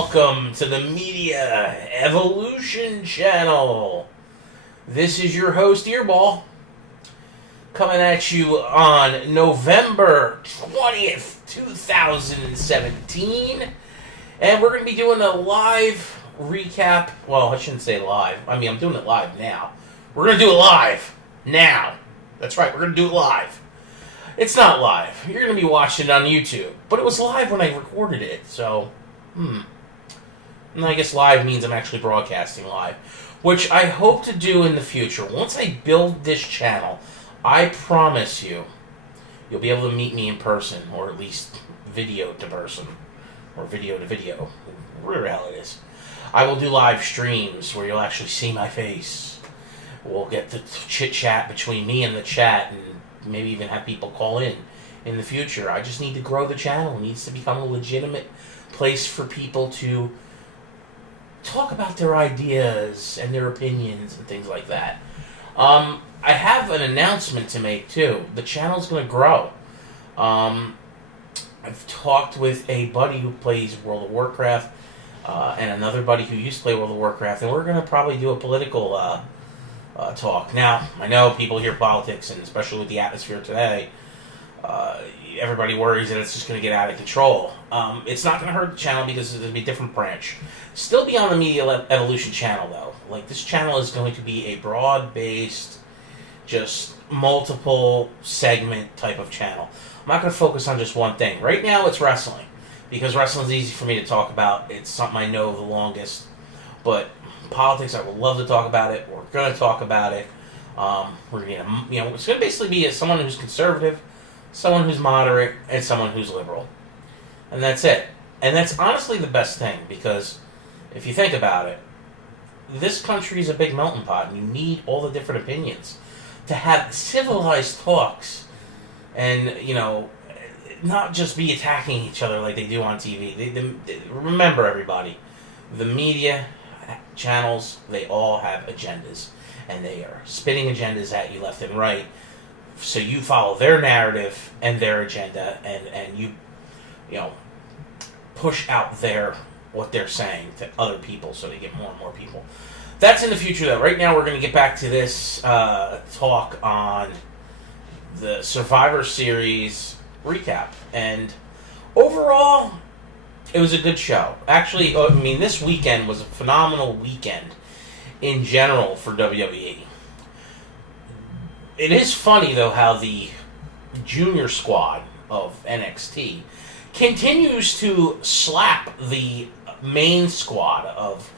welcome to the Media Evolution Channel. This is your host, Earball, coming at you on November 20th, 2017. And we're going to be doing a live recap. Well, I shouldn't say live. I'm doing it live now. We're going to do it live now. That's right, we're going to do it live. It's not live. You're going to be watching it on YouTube. But it was live when I recorded it, so... And I guess live means I'm actually broadcasting live, which I hope to do in the future. Once I build this channel, I promise you'll be able to meet me in person, or at least video to person, or video to video, whatever the hell it is. I will do live streams where you'll actually see my face. We'll get the chit-chat between me and the chat, and maybe even have people call in the future. I just need to grow the channel. It needs to become a legitimate place for people to talk about their ideas and their opinions and things like that. I have an announcement to make too. The channel's going to grow. I've talked with a buddy who plays World of Warcraft and another buddy who used to play World of Warcraft, and we're going to probably do a political talk. Now, I know people hear politics, and especially with the atmosphere today, everybody worries that it's just going to get out of control. It's not going to hurt the channel because it'll be a different branch. Still be on the Media Evolution channel, though. Like, this channel is going to be a broad-based, just multiple segment type of channel. I'm not going to focus on just one thing. Right now, it's wrestling, because wrestling's easy for me to talk about. It's something I know the longest. But politics, I would love to talk about it. We're going to talk about it. We're going to, it's going to basically be someone who's conservative, someone who's moderate, and someone who's liberal. And that's it. And that's honestly the best thing, because if you think about it, this country is a big melting pot, and you need all the different opinions to have civilized talks and, not just be attacking each other like they do on TV. Remember, everybody, the media channels, they all have agendas, and they are spitting agendas at you left and right. So you follow their narrative and their agenda, and you push out what they're saying to other people, so they get more and more people. That's in the future, though. Right now, we're going to get back to this talk on the Survivor Series recap. And overall, it was a good show. Actually, this weekend was a phenomenal weekend in general for WWE. It is funny, though, how the junior squad of NXT continues to slap the main squad of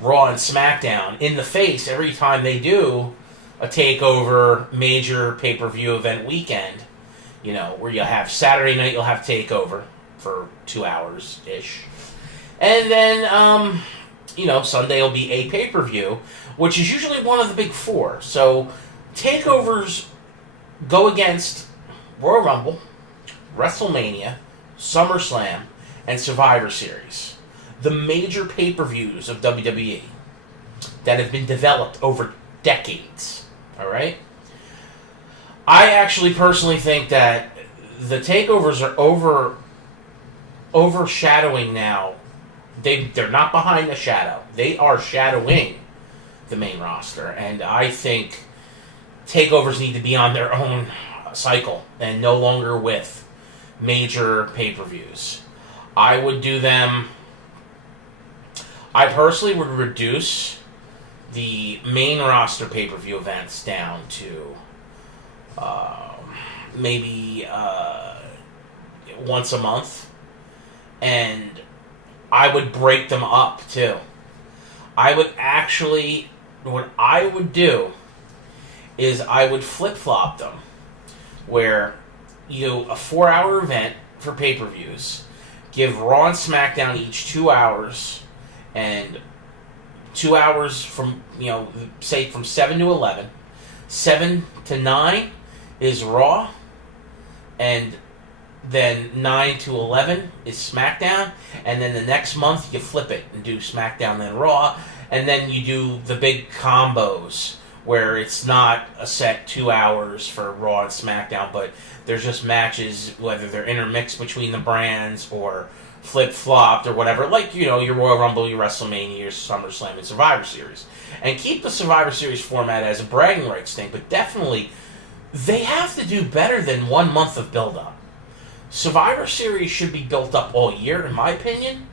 Raw and SmackDown in the face every time they do a TakeOver major pay-per-view event weekend. Where you have Saturday night, you'll have TakeOver for 2 hours-ish. And then, Sunday will be a pay-per-view, which is usually one of the big four. So TakeOvers go against Royal Rumble, WrestleMania, SummerSlam, and Survivor Series. The major pay-per-views of WWE that have been developed over decades. Alright? I actually personally think that the TakeOvers are overshadowing now. They're not behind the shadow. They are shadowing the main roster. And I think TakeOvers need to be on their own cycle and no longer with major pay-per-views. I would do them... I personally would reduce the main roster pay-per-view events down to maybe once a month. And I would break them up, too. What I would do is I would flip-flop them, where a 4-hour event for pay-per-views, give Raw and SmackDown each 2 hours, and 2 hours from, say from 7 to 11. 7 to 9 is Raw, and then 9 to 11 is SmackDown, and then the next month you flip it and do SmackDown then Raw, and then you do the big combos where it's not a set 2 hours for Raw and SmackDown, but there's just matches, whether they're intermixed between the brands or flip-flopped or whatever, like, you know, your Royal Rumble, your WrestleMania, your SummerSlam, and Survivor Series. And keep the Survivor Series format as a bragging rights thing, but definitely they have to do better than 1 month of build-up. Survivor Series should be built up all year, in my opinion.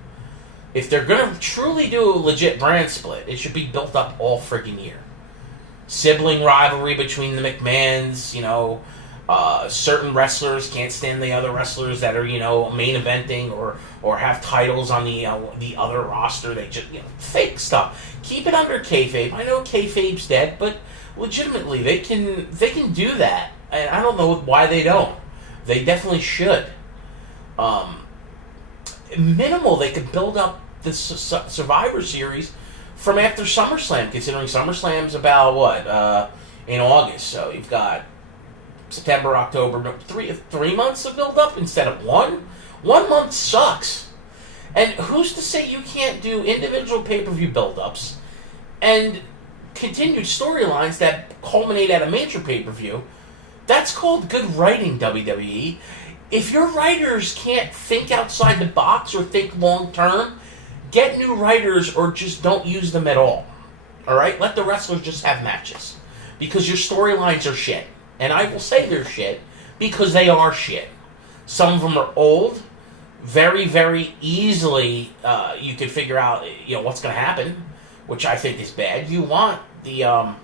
If they're going to truly do a legit brand split, it should be built up all friggin' year. Sibling rivalry between the McMahons, you know, certain wrestlers can't stand the other wrestlers that are, you know, main eventing or have titles on the other roster. They just, you know, fake stuff. Keep it under kayfabe. I know kayfabe's dead, but legitimately they can do that, and I don't know why they don't. They definitely should. Minimal, they could build up the Survivor Series from after SummerSlam, considering SummerSlam's about what in August, so you've got September, October, three months of build up instead of one. 1 month sucks. And who's to say you can't do individual pay-per-view build-ups and continued storylines that culminate at a major pay-per-view? That's called good writing, WWE. If your writers can't think outside the box or think long-term, get new writers or just don't use them at all. Alright? Let the wrestlers just have matches. Because your storylines are shit. And I will say they're shit because they are shit. Some of them are old. Very, very easily you can figure out, you know, what's going to happen, which I think is bad. You want the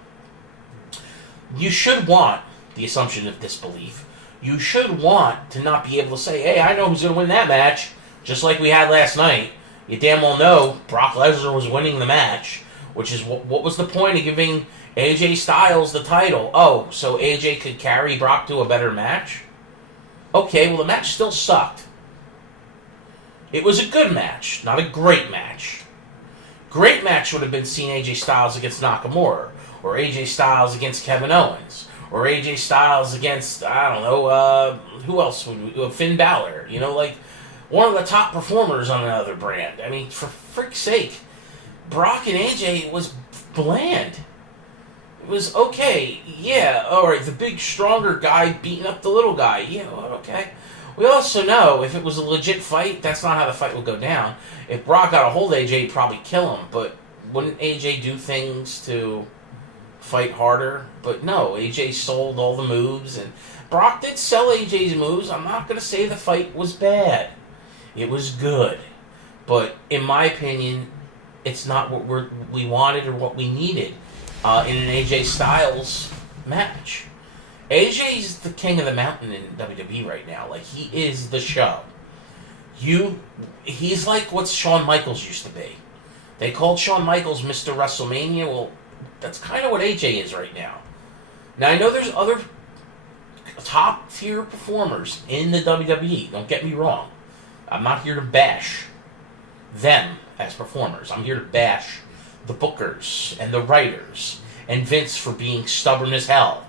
you should want the assumption of disbelief. You should want to not be able to say, hey, I know who's going to win that match, just like we had last night. You damn well know Brock Lesnar was winning the match, which is what was the point of giving AJ Styles the title? Oh, so AJ could carry Brock to a better match? Okay, well, the match still sucked. It was a good match, not a great match. Great match would have been seeing AJ Styles against Nakamura, or AJ Styles against Kevin Owens, or AJ Styles against, I don't know, who else would we, Finn Balor, you know, like one of the top performers on another brand. I mean, for frick's sake, Brock and AJ was bland. It was okay, yeah, alright, the big, stronger guy beating up the little guy, yeah, okay. We also know if it was a legit fight, that's not how the fight would go down. If Brock got a hold of AJ, he'd probably kill him, but wouldn't AJ do things to fight harder? But no, AJ sold all the moves, and Brock did sell AJ's moves. I'm not going to say the fight was bad. It was good. But in my opinion, it's not what we wanted or what we needed in an AJ Styles match. AJ's the king of the mountain in WWE right now. Like, he is the show. He's like what Shawn Michaels used to be. They called Shawn Michaels Mr. WrestleMania. Well, that's kind of what AJ is right now. Now, I know there's other top-tier performers in the WWE. Don't get me wrong. I'm not here to bash them as performers. I'm here to bash the bookers and the writers and Vince for being stubborn as hell.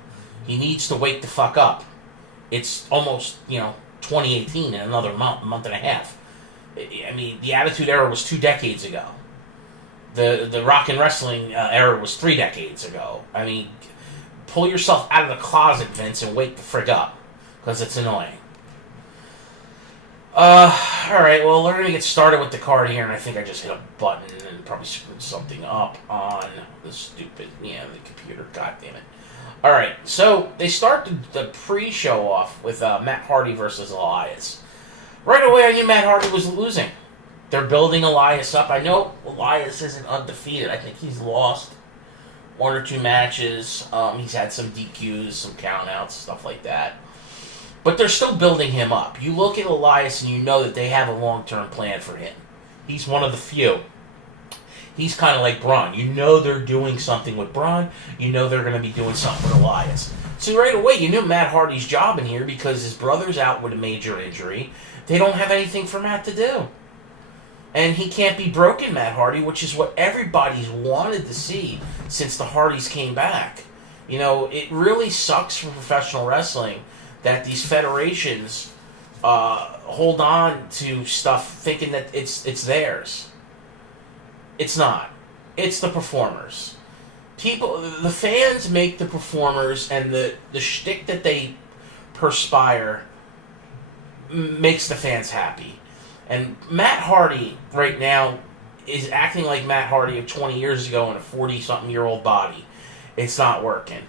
He needs to wake the fuck up. It's almost, 2018 in another month and a half. I mean, the Attitude Era was 2 decades ago. The Rock and Wrestling era was 3 decades ago. I mean, pull yourself out of the closet, Vince, and wake the frig up. Because it's annoying. Alright, well, we're going to get started with the card here, and I think I just hit a button and probably screwed something up on the stupid, the computer. God damn it. Alright, so they start the pre-show off with Matt Hardy versus Elias. Right away, I knew Matt Hardy was losing. They're building Elias up. I know Elias isn't undefeated. I think he's lost 1 or 2 matches. He's had some DQs, some countouts, stuff like that. But they're still building him up. You look at Elias and you know that they have a long-term plan for him. He's one of the few. He's kind of like Braun. You know they're doing something with Braun. You know they're going to be doing something with Elias. So right away, you knew Matt Hardy's job in here because his brother's out with a major injury. They don't have anything for Matt to do. And he can't be broken, Matt Hardy, which is what everybody's wanted to see since the Hardys came back. It really sucks for professional wrestling that these federations hold on to stuff thinking that it's theirs. It's not. It's the performers. The fans make the performers, and the shtick that they perspire makes the fans happy. And Matt Hardy right now is acting like Matt Hardy of 20 years ago in a 40-something-year-old body. It's not working.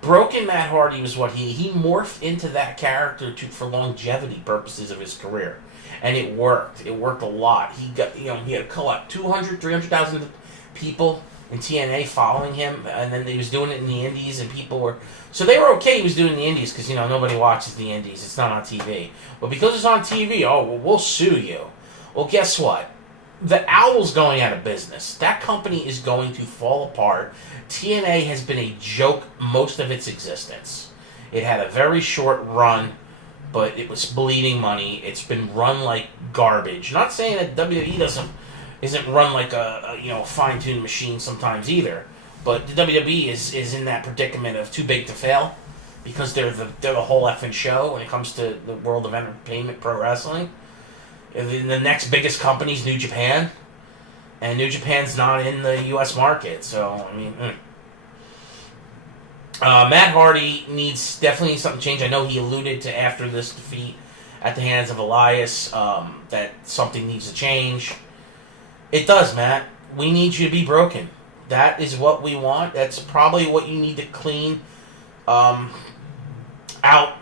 Broken Matt Hardy was what he morphed into that character for longevity purposes of his career. And it worked. It worked a lot. He had a collect 200, 300,000 people in TNA following him, and then he was doing it in the Indies, and people were... So they were okay he was doing the Indies, because, nobody watches the Indies. It's not on TV. But because it's on TV, we'll sue you. Well, guess what? The Owl's going out of business. That company is going to fall apart. TNA has been a joke most of its existence. It had a very short run, but it was bleeding money. It's been run like garbage. Not saying that WWE isn't run like a fine-tuned machine sometimes either, but the WWE is in that predicament of too big to fail, because they're the whole effing show when it comes to the world of entertainment, pro wrestling. The next biggest company is New Japan, and New Japan's not in the U.S. market, so, Matt Hardy definitely needs something to change. I know he alluded to, after this defeat at the hands of Elias, that something needs to change. It does, Matt. We need you to be broken. That is what we want. That's probably what you need to clean out,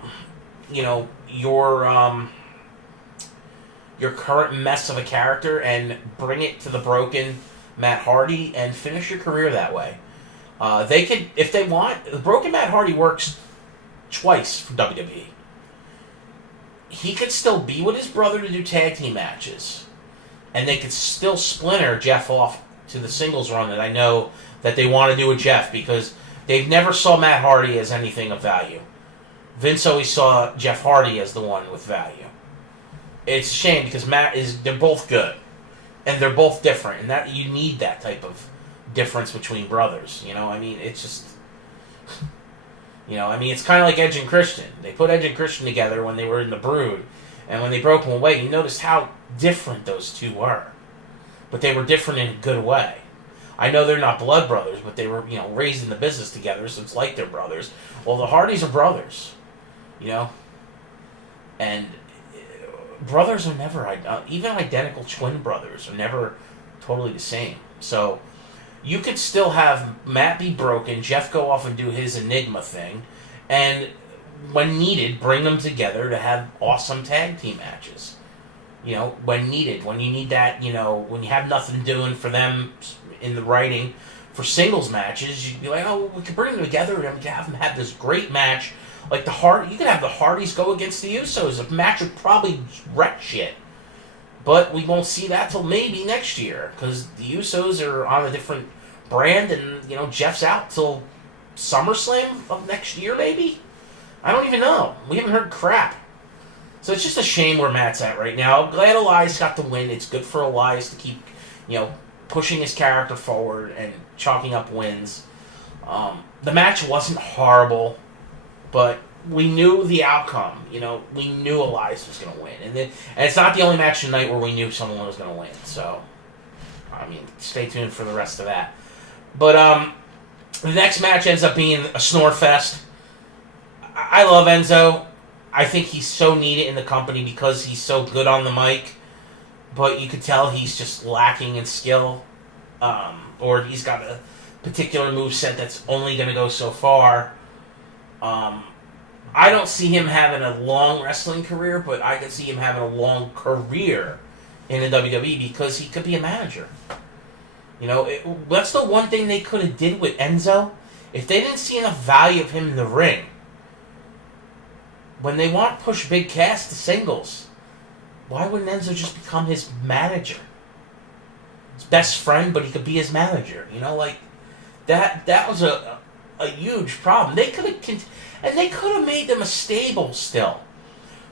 your current mess of a character, and bring it to the broken Matt Hardy and finish your career that way. They could, if they want, the broken Matt Hardy works twice for WWE. He could still be with his brother to do tag team matches, and they could still splinter Jeff off to the singles run that I know that they want to do with Jeff, because they've never saw Matt Hardy as anything of value. Vince always saw Jeff Hardy as the one with value. It's a shame, because they're both good, and they're both different, and that you need that type of difference between brothers. It's just, it's kind of like Edge and Christian. They put Edge and Christian together when they were in the Brood, and when they broke them away, you noticed how different those two were, but they were different in a good way. I know they're not blood brothers, but they were, raised in the business together, so it's like they're brothers. Well, the Hardys are brothers, and brothers are never, even identical twin brothers are never totally the same. So you could still have Matt be broken, Jeff go off and do his Enigma thing, and when needed, bring them together to have awesome tag team matches. When needed, when you need that, when you have nothing doing for them in the writing for singles matches, you'd be like, we could bring them together and have them have this great match. Like you could have the Hardys go against the Usos. A match would probably wreck shit. But we won't see that till maybe next year, because the Usos are on a different brand, and, Jeff's out till SummerSlam of next year, maybe? I don't even know. We haven't heard crap. So it's just a shame where Matt's at right now. I'm glad Elias got the win. It's good for Elias to keep, pushing his character forward and chalking up wins. The match wasn't horrible, but we knew the outcome. We knew Elias was going to win. And it's not the only match tonight where we knew someone was going to win. So, stay tuned for the rest of that. But the next match ends up being a snore fest. I love Enzo. I think he's so needed in the company because he's so good on the mic. But you could tell he's just lacking in skill. Or he's got a particular moveset that's only going to go so far. I don't see him having a long wrestling career, but I could see him having a long career in the WWE because he could be a manager. That's the one thing they could have did with Enzo. If they didn't see enough value of him in the ring, when they want to push Big Cass to singles, why wouldn't Enzo just become his manager? His best friend, but he could be his manager. That was a huge problem. They could have made them a stable still.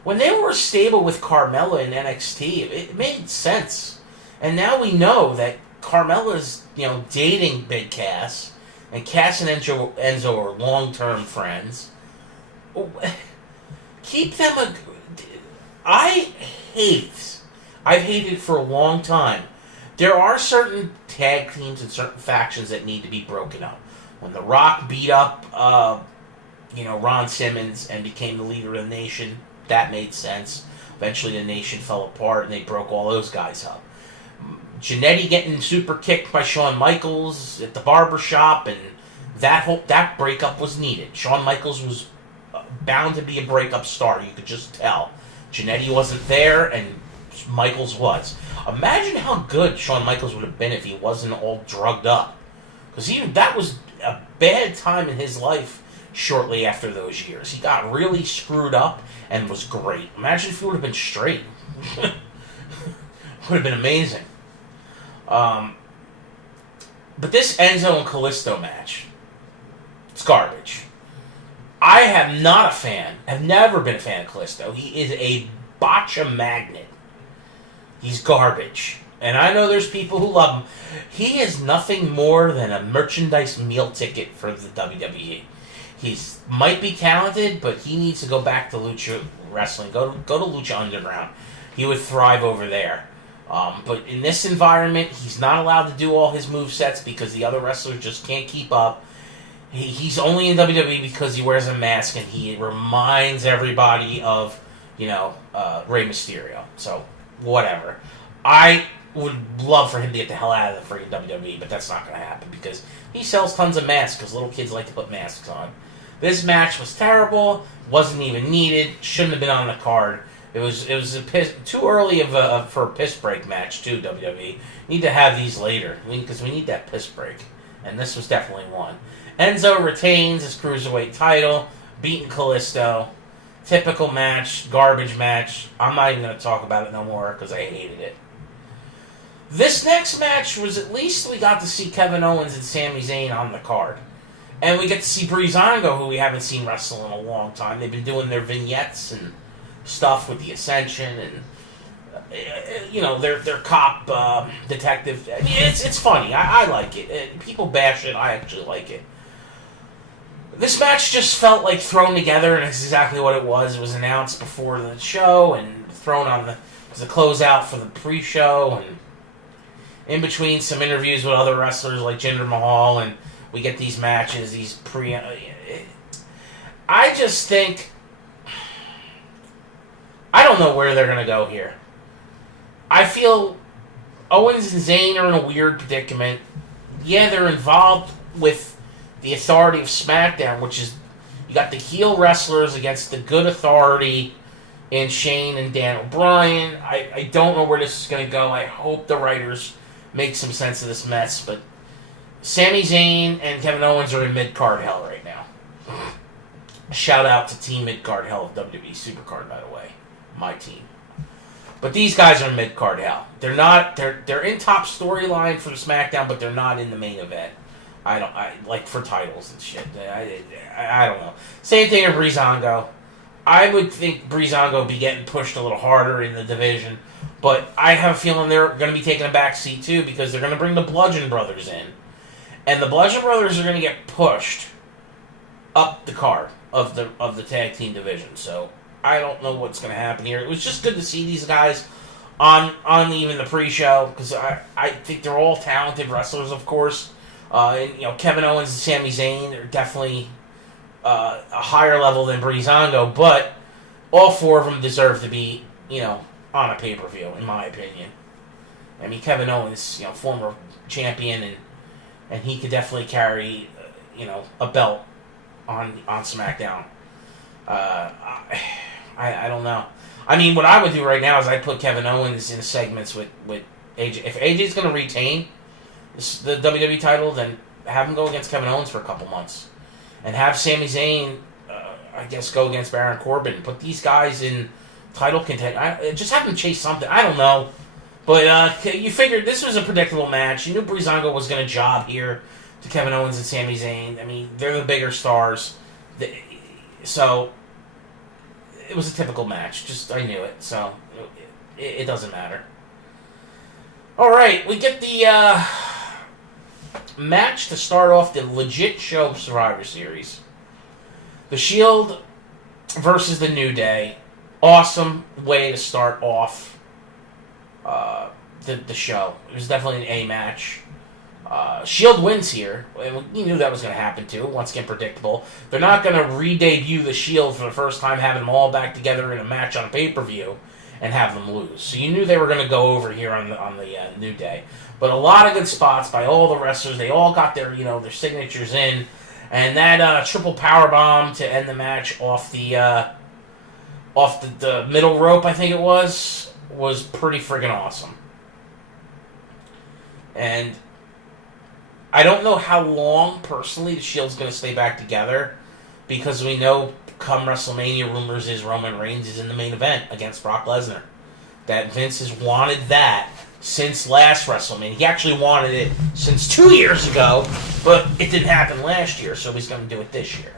When they were a stable with Carmella in NXT, it made sense. And now we know that Carmella's, dating Big Cass, and Cass and Enzo are long-term friends. Keep them I've hated for a long time. There are certain tag teams and certain factions that need to be broken up. When The Rock beat up, Ron Simmons and became the leader of the nation, that made sense. Eventually, the Nation fell apart, and they broke all those guys up. Jannetty getting super kicked by Shawn Michaels at the barbershop, and that breakup was needed. Shawn Michaels was bound to be a breakup star. You could just tell. Jannetty wasn't there, and Michaels was. Imagine how good Shawn Michaels would have been if he wasn't all drugged up. Because that was a bad time in his life shortly after those years. He got really screwed up and was great. Imagine if he would have been straight. Would have been amazing. But this Enzo and Kalisto match, it's garbage. I am not a fan. I've never been a fan of Kalisto. He is a botcha magnet. He's garbage. And I know there's people who love him. He is nothing more than a merchandise meal ticket for the WWE. He might be talented, but he needs to go back to Lucha Wrestling. Go to Lucha Underground. He would thrive over there. But in this environment, he's not allowed to do all his movesets because the other wrestlers just can't keep up. He's only in WWE because he wears a mask and he reminds everybody of, Rey Mysterio. So, whatever. I would love for him to get the hell out of the freaking WWE, but that's not going to happen because he sells tons of masks because little kids like to put masks on. This match was terrible, wasn't even needed, shouldn't have been on the card. It was too early for a piss break match too. WWE need to have these later because we need that piss break, and this was definitely one. Enzo retains his cruiserweight title, beating Kalisto. Typical match, garbage match. I'm not even going to talk about it no more because I hated it. This next match was at least we got to see Kevin Owens and Sami Zayn on the card. And we get to see Breezango, who we haven't seen wrestle in a long time. They've been doing their vignettes and stuff with the Ascension and, their cop detective. I mean, it's funny. I like it. People bash it. I actually like it. This match just felt like thrown together, and it's exactly what it was. It was announced before the show and thrown on as a closeout for the pre-show, and in between some interviews with other wrestlers like Jinder Mahal, and we get these matches, these I just think I don't know where they're going to go here. I feel Owens and Zayn are in a weird predicament. Yeah, they're involved with the authority of SmackDown, which is you got the heel wrestlers against the good authority in Shane and Dan O'Brien. I don't know where this is going to go. I hope the writers make some sense of this mess, but Sami Zayn and Kevin Owens are in mid-card hell right now. Shout out to Team Mid-Card Hell of WWE Supercard, by the way. My team. But these guys are in mid-card hell. They're not. They're in top storyline for the SmackDown, but they're not in the main event. I like for titles and shit. I don't know. Same thing with Breezango. I would think Breezango would be getting pushed a little harder in the division, but I have a feeling they're going to be taking a back seat too because they're going to bring the Bludgeon Brothers in, and the Bludgeon Brothers are going to get pushed up the card of the tag team division. So I don't know what's going to happen here. It was just good to see these guys on even the pre-show because I think they're all talented wrestlers, of course. And Kevin Owens and Sami Zayn are definitely a higher level than Breezango, but all four of them deserve to be on a pay-per-view, in my opinion. I mean, Kevin Owens, former champion, and he could definitely carry a belt on SmackDown. I don't know. I mean, what I would do right now is I'd put Kevin Owens in segments with AJ. If AJ's going to retain the WWE title, then have him go against Kevin Owens for a couple months. And have Sami Zayn, I guess, go against Baron Corbin. Put these guys in title contention. Just have them chase something. I don't know. But you figured this was a predictable match. You knew Breezango was going to job here to Kevin Owens and Sami Zayn. I mean, they're the bigger stars. So it was a typical match. I knew it. So it doesn't matter. All right, we get the match to start off the legit show of Survivor Series. The Shield versus the New Day. Awesome way to start off the show. It was definitely an A match. Shield wins here. You knew that was going to happen too. Once again, predictable. They're not going to re-debut the Shield for the first time, having them all back together in a match on pay-per-view, and have them lose. So you knew they were going to go over here on the New Day. But a lot of good spots by all the wrestlers. They all got their their signatures in, and that triple power bomb to end the match off the middle rope, I think it was pretty friggin' awesome. And I don't know how long, personally, the Shield's going to stay back together, because we know come WrestleMania, rumors is Roman Reigns is in the main event against Brock Lesnar. That Vince has wanted that since last WrestleMania. He actually wanted it since 2 years ago, but it didn't happen last year, so he's going to do it this year.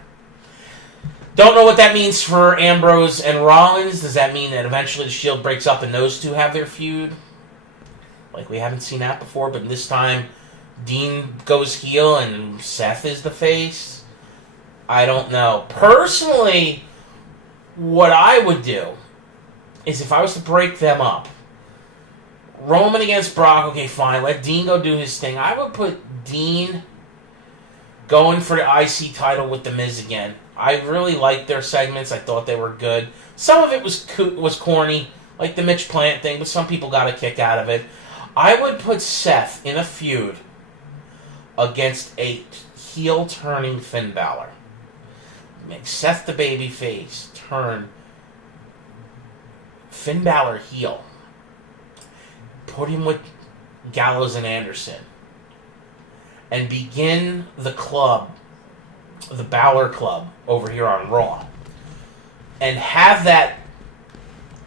Don't know what that means for Ambrose and Rollins. Does that mean that eventually the Shield breaks up and those two have their feud? Like, we haven't seen that before, but this time Dean goes heel and Seth is the face? I don't know. Personally, what I would do is, if I was to break them up, Roman against Brock, okay, fine, let Dean go do his thing. I would put Dean going for the IC title with The Miz again. I really liked their segments. I thought they were good. Some of it was corny, like the Mitch Plant thing, but some people got a kick out of it. I would put Seth in a feud against a heel-turning Finn Balor. Make Seth the babyface, turn Finn Balor heel. Put him with Gallows and Anderson. And begin the club, the Balor Club, over here on Raw. And have that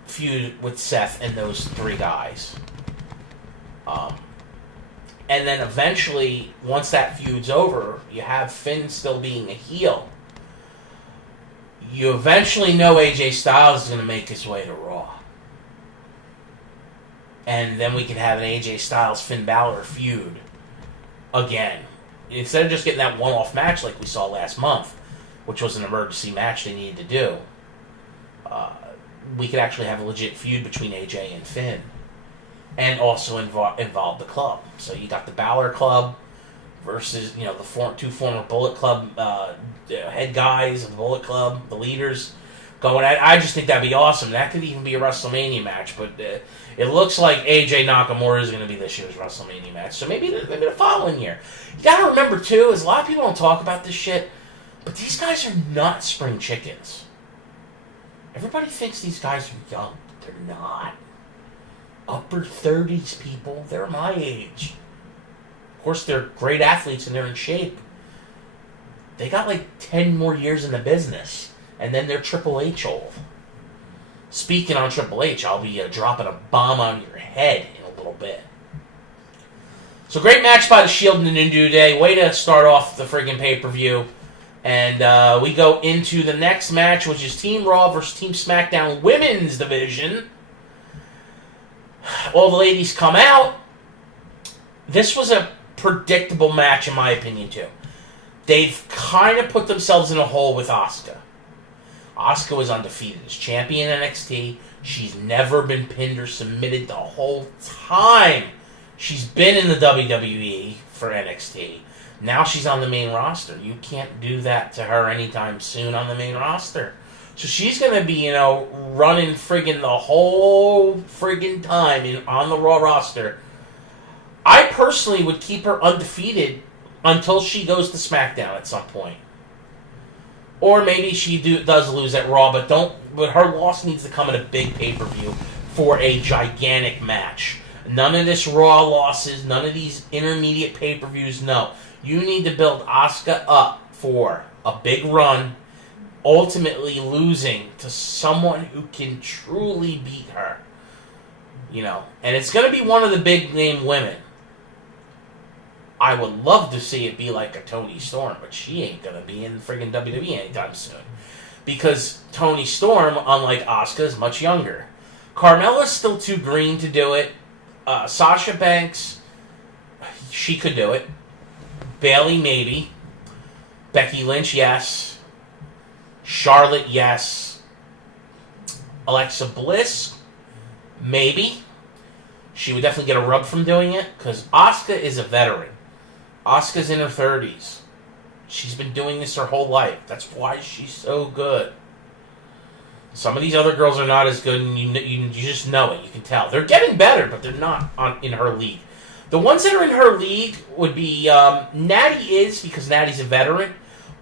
feud with Seth and those three guys. And then eventually, once that feud's over, you have Finn still being a heel. You eventually know AJ Styles is going to make his way to Raw. And then we can have an AJ Styles Finn Balor feud again. Instead of just getting that one-off match like we saw last month, which was an emergency match they needed to do, we could actually have a legit feud between AJ and Finn. And also involve the club. So you got the Balor Club versus, the two former Bullet Club head guys of the Bullet Club, the leaders, going at it. I just think that'd be awesome. That could even be a WrestleMania match, but it looks like AJ Nakamura is going to be this year's WrestleMania match. So maybe the following year. You got to remember, too, is a lot of people don't talk about this shit, but these guys are not spring chickens. Everybody thinks these guys are young. They're not. Upper 30s, people. They're my age. Of course, they're great athletes and they're in shape. They got like 10 more years in the business, and then they're Triple H old. Speaking on Triple H, I'll be dropping a bomb on your head in a little bit. So great match by the Shield and the New Day. Way to start off the friggin' pay-per-view. And we go into the next match, which is Team Raw versus Team SmackDown Women's Division. All the ladies come out. This was a predictable match, in my opinion, too. They've kind of put themselves in a hole with Asuka. Asuka was undefeated as champion NXT. She's never been pinned or submitted the whole time she's been in the WWE for NXT. Now she's on the main roster. You can't do that to her anytime soon on the main roster. So she's going to be, running friggin' the whole friggin' time on the Raw roster. I personally would keep her undefeated until she goes to SmackDown at some point. Or maybe she does lose at Raw, but her loss needs to come in a big pay-per-view for a gigantic match. None of this Raw losses, none of these intermediate pay-per-views, no. You need to build Asuka up for a big run, ultimately losing to someone who can truly beat her. And it's going to be one of the big-name women. I would love to see it be like a Toni Storm, but she ain't going to be in friggin' WWE anytime soon. Because Toni Storm, unlike Asuka, is much younger. Carmella's still too green to do it. Sasha Banks, she could do it. Bayley, maybe. Becky Lynch, yes. Charlotte, yes. Alexa Bliss, maybe. She would definitely get a rub from doing it, because Asuka is a veteran. Asuka's in her 30s. She's been doing this her whole life. That's why she's so good. Some of these other girls are not as good, and you just know it. You can tell. They're getting better, but they're not in her league. The ones that are in her league would be Natty is, because Natty's a veteran,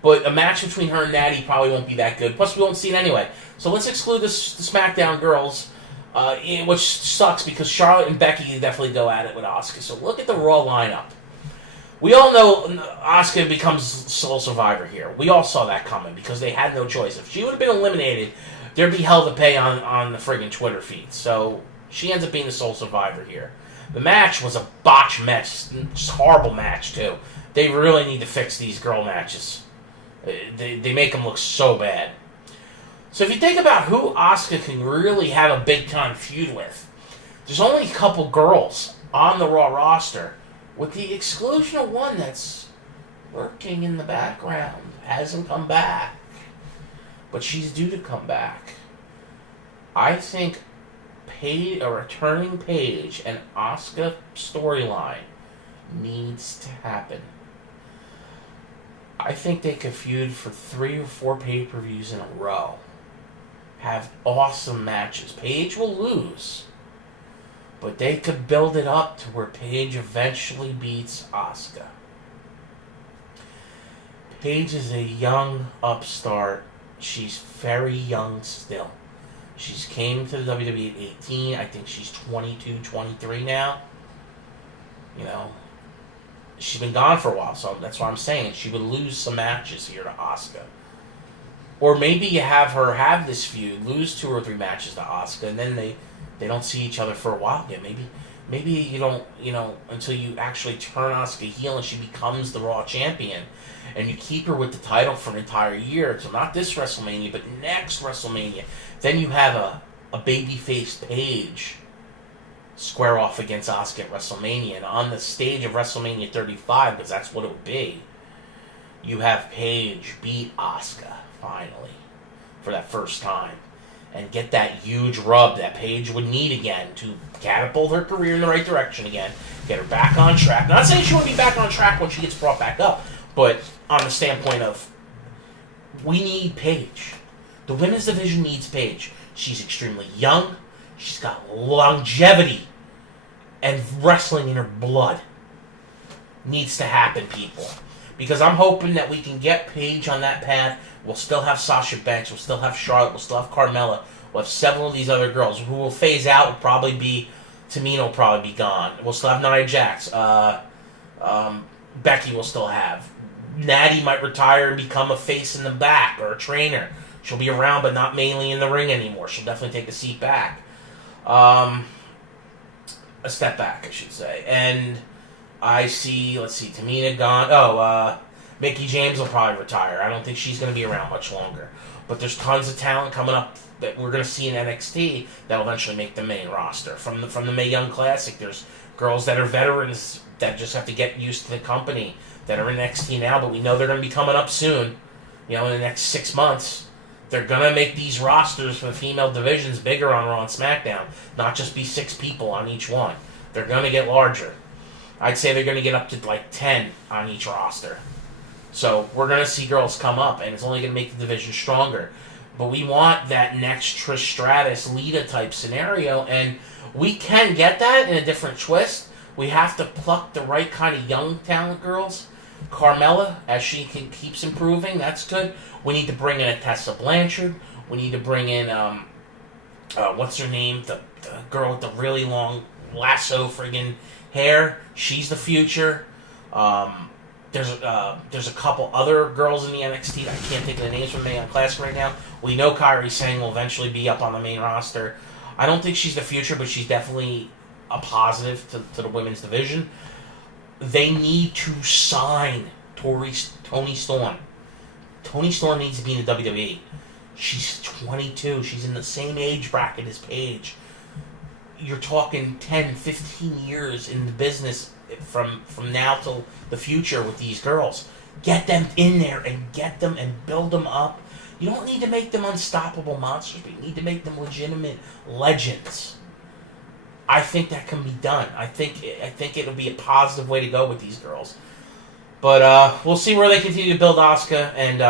but a match between her and Natty probably won't be that good. Plus, we won't see it anyway. So let's exclude the SmackDown girls, which sucks because Charlotte and Becky definitely go at it with Asuka. So look at the Raw lineup. We all know Asuka becomes sole survivor here. We all saw that coming because they had no choice. If she would have been eliminated, there'd be hell to pay on the friggin' Twitter feed. So she ends up being the sole survivor here. The match was a botch match. Just horrible match, too. They really need to fix these girl matches. They make them look so bad. So if you think about who Asuka can really have a big-time feud with, there's only a couple girls on the Raw roster, with the exclusion of one that's working in the background, hasn't come back. But she's due to come back. I think a returning Paige and Asuka storyline needs to happen. I think they could feud for 3 or 4 pay-per-views in a row. Have awesome matches. Paige will lose, but they could build it up to where Paige eventually beats Asuka. Paige is a young upstart. She's very young still. She's came to the WWE at 18. I think she's 22, 23 now. You know, she's been gone for a while, so that's what I'm saying. She would lose some matches here to Asuka. Or maybe you have her have this feud, lose 2 or 3 matches to Asuka, and then they don't see each other for a while again. Maybe you don't, until you actually turn Asuka heel and she becomes the Raw champion, and you keep her with the title for an entire year. So not this WrestleMania, but next WrestleMania. Then you have a baby-faced Paige square off against Asuka at WrestleMania. And on the stage of WrestleMania 35, because that's what it would be, you have Paige beat Asuka, finally, for that first time. And get that huge rub that Paige would need again to catapult her career in the right direction again. Get her back on track. Not saying she won't be back on track when she gets brought back up, but on the standpoint of, we need Paige. The women's division needs Paige. She's extremely young. She's got longevity and wrestling in her blood. Needs to happen, people. Because I'm hoping that we can get Paige on that path. We'll still have Sasha Banks. We'll still have Charlotte. We'll still have Carmella. We'll have several of these other girls who will phase out. Will probably be Tamina will probably be gone. We'll still have Nia Jax. Becky will still have. Natty might retire and become a face in the back or a trainer. She'll be around, but not mainly in the ring anymore. She'll definitely take a seat back. A step back, I should say. And I see, Tamina gone. Mickie James will probably retire. I don't think she's going to be around much longer. But there's tons of talent coming up that we're going to see in NXT that will eventually make the main roster. From the Mae Young Classic, there's girls that are veterans that just have to get used to the company that are in NXT now, but we know they're going to be coming up soon. In the next 6 months. They're going to make these rosters for the female divisions bigger on Raw and SmackDown. Not just be 6 people on each one. They're going to get larger. I'd say they're going to get up to 10 on each roster. So we're going to see girls come up, and it's only going to make the division stronger. But we want that next Trish Stratus, Lita type scenario, and we can get that in a different twist. We have to pluck the right kind of young talent girls. Carmella, as she keeps improving, that's good. We need to bring in a Tessa Blanchard. We need to bring in, what's her name? The girl with the really long lasso friggin' hair. She's the future. There's a couple other girls in the NXT. I can't think of the names from Mae Young Classic right now. We know Kairi Sane will eventually be up on the main roster. I don't think she's the future, but she's definitely a positive to the women's division. They need to sign Toni Storm. Toni Storm needs to be in the WWE. She's 22. She's in the same age bracket as Paige. You're talking 10, 15 years in the business from now till the future with these girls. Get them in there and get them and build them up. You don't need to make them unstoppable monsters, but you need to make them legitimate legends. I think that can be done. I think it'll be a positive way to go with these girls. But we'll see where they continue to build Asuka, and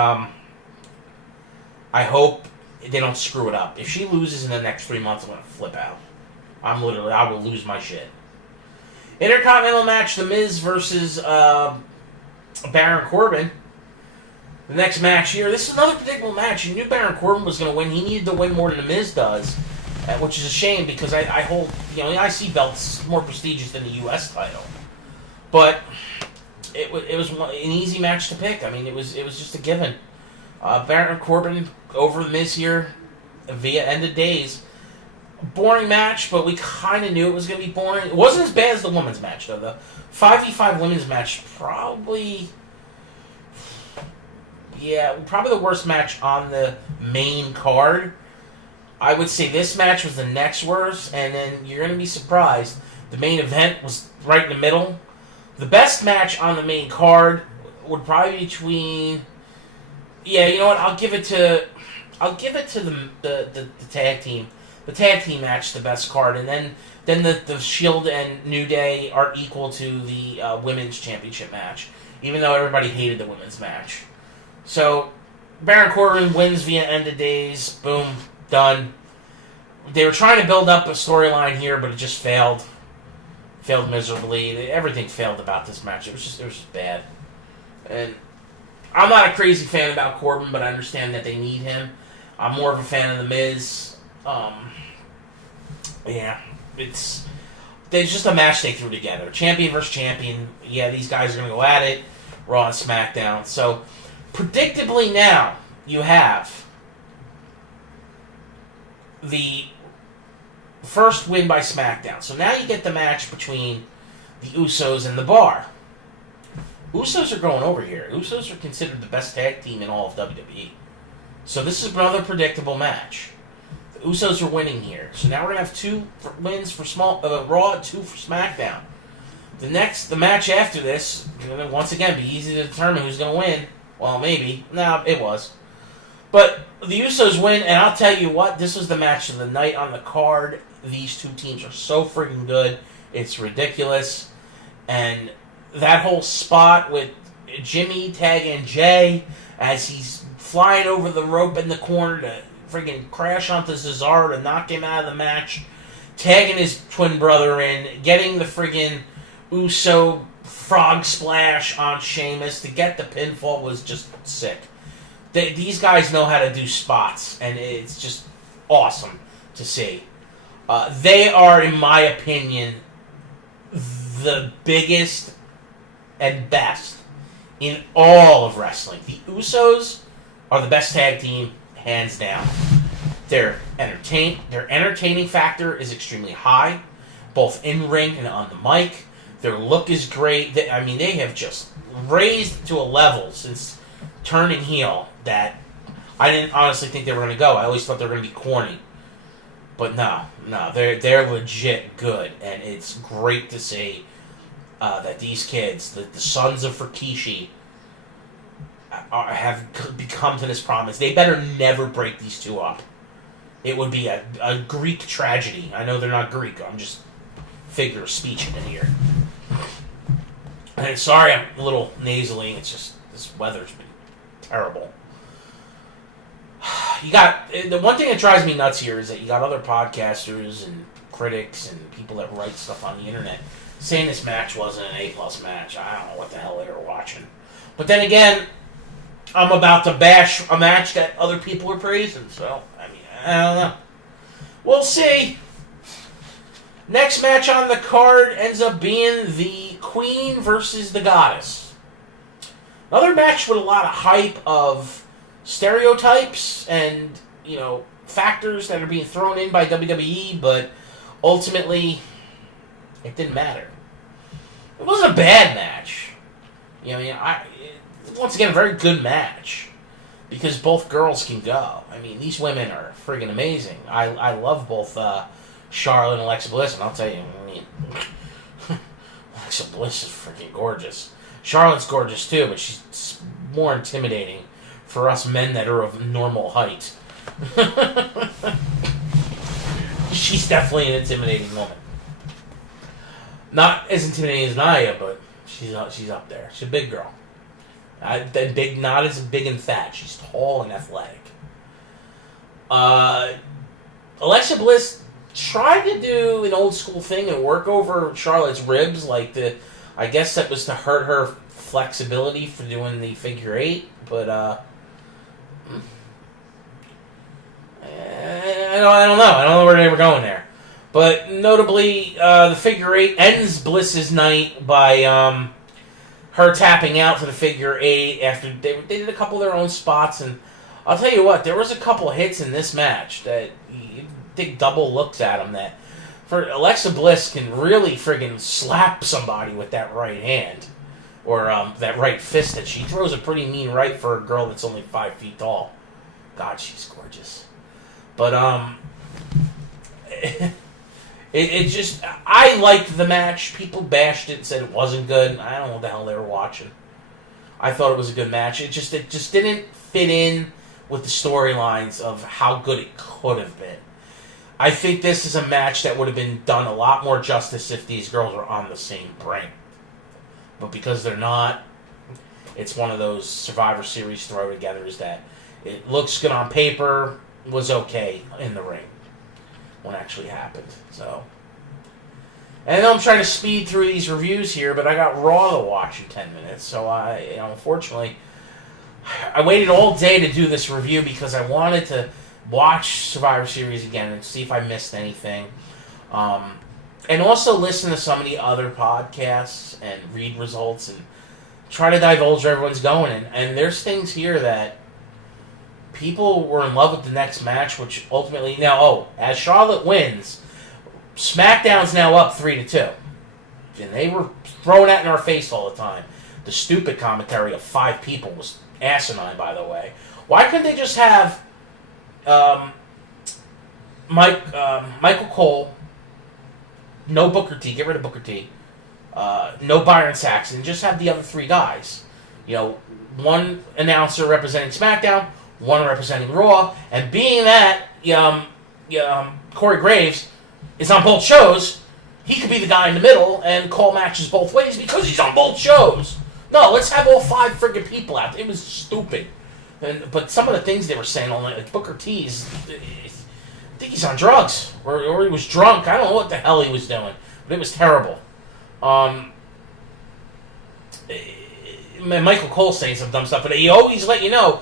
I hope they don't screw it up. If she loses in the next 3 months, I'm going to flip out. I will lose my shit. Intercontinental match, The Miz versus Baron Corbin. The next match here, this is another predictable match. You knew Baron Corbin was going to win. He needed to win more than The Miz does, which is a shame because I hold, the IC belt's more prestigious than the U.S. title. But it was an easy match to pick. I mean, it was just a given. Baron Corbin over The Miz here via end of days. Boring match, but we kind of knew it was going to be boring. It wasn't as bad as the women's match, though. The 5v5 women's match probably the worst match on the main card. I would say this match was the next worst, and then you're going to be surprised. The main event was right in the middle. The best match on the main card would probably be between... Yeah, you know what? I'll give it to the tag team. The tag team match, the best card, and then the Shield and New Day are equal to the women's championship match, even though everybody hated the women's match. So Baron Corbin wins via end of days. Boom, done. They were trying to build up a storyline here, but it just failed. Failed miserably. Everything failed about this match. It was just bad. And I'm not a crazy fan about Corbin, but I understand that they need him. I'm more of a fan of The Miz. There's just a match they threw together. Champion versus champion. Yeah, these guys are going to go at it. Raw and SmackDown. So, predictably now, you have the first win by SmackDown. So now you get the match between the Usos and the Bar. Usos are going over here. Usos are considered the best tag team in all of WWE. So this is another predictable match. The Usos are winning here. So now we're going to have 2 wins for Raw and 2 for SmackDown. The match after this, going to once again be easy to determine who's going to win. Well, maybe. No, it was. But the Usos win, and I'll tell you what, this was the match of the night on the card. These 2 teams are so freaking good. It's ridiculous. And that whole spot with Jimmy tagging Jay as he's flying over the rope in the corner to friggin' crash onto Cesaro to knock him out of the match, tagging his twin brother in, getting the friggin' Uso frog splash on Sheamus to get the pinfall was just sick. These guys know how to do spots, and it's just awesome to see. They are, in my opinion, the biggest and best in all of wrestling. The Usos are the best tag team, hands down. Their entertaining factor is extremely high, both in ring and on the mic. Their look is great. They have just raised to a level since turning heel that I didn't honestly think they were going to go. I always thought they were going to be corny. But no, they're legit good, and it's great to see that these kids, the sons of Rikishi, have become to this promise. They better never break these 2 up. It would be a Greek tragedy. I know they're not Greek. I'm just figure of speech in here. And sorry, I'm a little nasally. It's just this weather's been terrible. You got the one thing that drives me nuts here is that you got other podcasters and critics and people that write stuff on the internet saying this match wasn't an A+ match. I don't know what the hell they were watching. But then again, I'm about to bash a match that other people are praising. So, I don't know. We'll see. Next match on the card ends up being the Queen versus the Goddess. Another match with a lot of hype of stereotypes and, factors that are being thrown in by WWE, but ultimately, it didn't matter. It wasn't a bad match. Once again, a very good match because both girls can go. These women are friggin' amazing. I love both Charlotte and Alexa Bliss, and I'll tell you, Alexa Bliss is freaking gorgeous. Charlotte's gorgeous too, but she's more intimidating for us men that are of normal height. She's definitely an intimidating woman. Not as intimidating as Nia, but she's up there. She's a big girl. Not as big and fat. She's tall and athletic. Alexa Bliss tried to do an old school thing and work over Charlotte's ribs, I guess that was to hurt her flexibility for doing the figure eight, but I don't know where they were going there. But notably, the figure eight ends Bliss's night by her tapping out for the figure eight after they did a couple of their own spots. And I'll tell you what, there was a couple hits in this match that you take double looks at them that for Alexa Bliss can really friggin' slap somebody with that right hand or that right fist that she throws a pretty mean right for a girl that's only 5 feet tall. God, she's gorgeous. But It just, I liked the match. People bashed it and said it wasn't good. I don't know what the hell they were watching. I thought it was a good match. It just didn't fit in with the storylines of how good it could have been. I think this is a match that would have been done a lot more justice if these girls were on the same brand. But because they're not, it's one of those Survivor Series throw-togethers that it looks good on paper, was okay in the ring when it actually happened. So, and I know I'm trying to speed through these reviews here, but I got Raw to watch in 10 minutes. So unfortunately, I waited all day to do this review because I wanted to watch Survivor Series again and see if I missed anything. And also listen to some of the other podcasts and read results and try to divulge where everyone's going. And there's things here that people were in love with the next match, which ultimately as Charlotte wins, SmackDown's now up 3-2, and they were throwing that in our face all the time. The stupid commentary of 5 people was asinine, by the way. Why couldn't they just have Michael Cole, no Booker T, get rid of Booker T, no Byron Saxton, just have the other 3 guys? One announcer representing SmackDown, one representing Raw, and being that Corey Graves is on both shows, he could be the guy in the middle and call matches both ways because he's on both shows. No, let's have all 5 friggin' people out. It was stupid. But some of the things they were saying, like Booker T's, I think he's on drugs or he was drunk. I don't know what the hell he was doing, but it was terrible. Michael Cole saying some dumb stuff, but he always let you know,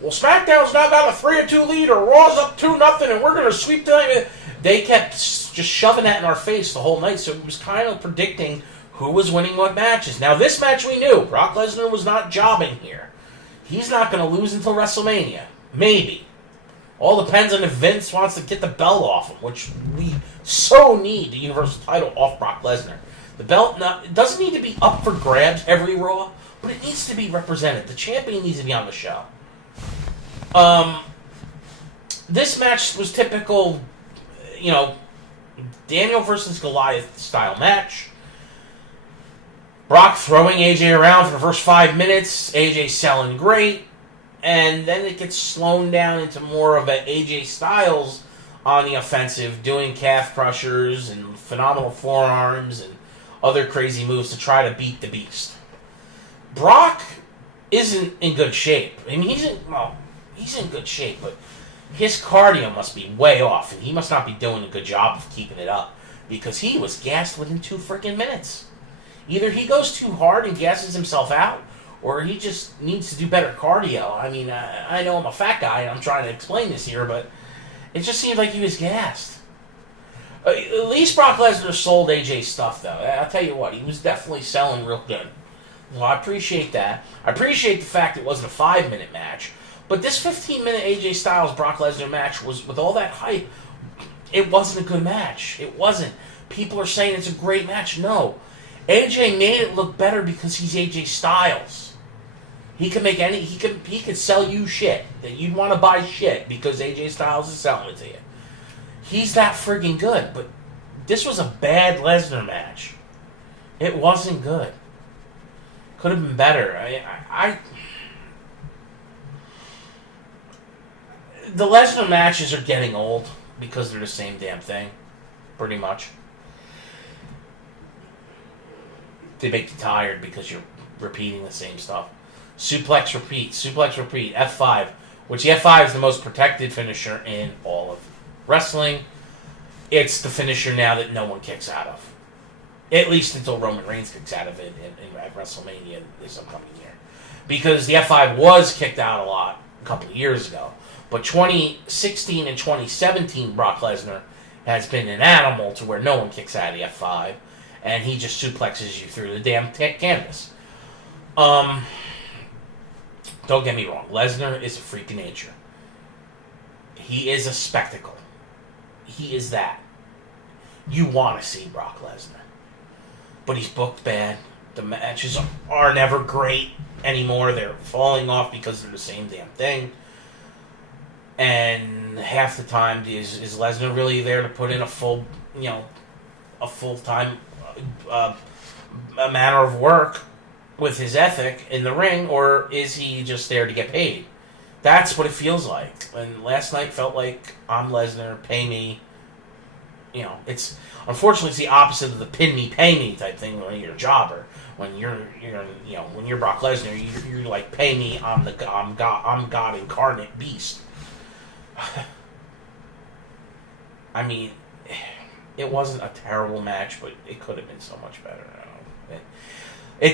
well, SmackDown's not got a 3-2 lead, or Raw's up 2-0, and we're going to sweep them. They kept just shoving that in our face the whole night, so it was kind of predicting who was winning what matches. Now, this match we knew. Brock Lesnar was not jobbing here. He's not going to lose until WrestleMania. Maybe. All depends on if Vince wants to get the belt off him, which we so need the Universal title off Brock Lesnar. The belt it doesn't need to be up for grabs every Raw, but it needs to be represented. The champion needs to be on the show. This match was typical, Daniel versus Goliath style match. Brock throwing AJ around for the first 5 minutes. AJ selling great. And then it gets slowed down into more of an AJ Styles on the offensive, doing calf crushers and phenomenal forearms and other crazy moves to try to beat the Beast. Brock isn't in good shape. I mean, he's in good shape, but his cardio must be way off, and he must not be doing a good job of keeping it up, because he was gassed within 2 freaking minutes. Either he goes too hard and gasses himself out, or he just needs to do better cardio. I mean, I know I'm a fat guy, and I'm trying to explain this here, but it just seemed like he was gassed. At least Brock Lesnar sold AJ stuff, though. I'll tell you what, he was definitely selling real good. Well, I appreciate that. I appreciate the fact it wasn't a 5-minute match. But this 15-minute AJ Styles Brock Lesnar match was, with all that hype, it wasn't a good match. It wasn't. People are saying it's a great match. No. AJ made it look better because he's AJ Styles. He can make he could sell you shit that you'd want to buy shit because AJ Styles is selling it to you. He's that friggin' good, but this was a bad Lesnar match. It wasn't good. Could have been better. The Lesnar matches are getting old because they're the same damn thing, pretty much. They make you tired because you're repeating the same stuff. Suplex, repeat. Suplex, repeat. F5. which the F5 is the most protected finisher in all of wrestling. It's the finisher now that no one kicks out of. At least until Roman Reigns kicks out of it at WrestleMania this upcoming year. Because the F5 was kicked out a lot a couple of years ago. But 2016 and 2017, Brock Lesnar has been an animal to where no one kicks out of the F5. And he just suplexes you through the damn canvas. Don't get me wrong. Lesnar is a freak of nature. He is a spectacle. He is that. You want to see Brock Lesnar. But he's booked bad. The matches are never great anymore. They're falling off because they're the same damn thing. And half the time, is Lesnar really there to put in a full-time manner of work with his ethic in the ring, or is he just there to get paid? That's what it feels like. And last night felt like, I'm Lesnar, pay me. It's unfortunately it's the opposite of the pin me, pay me type thing when you're a jobber. When you're Brock Lesnar, you're like, pay me, I'm God incarnate beast. I mean, it wasn't a terrible match, but it could have been so much better. I don't know. It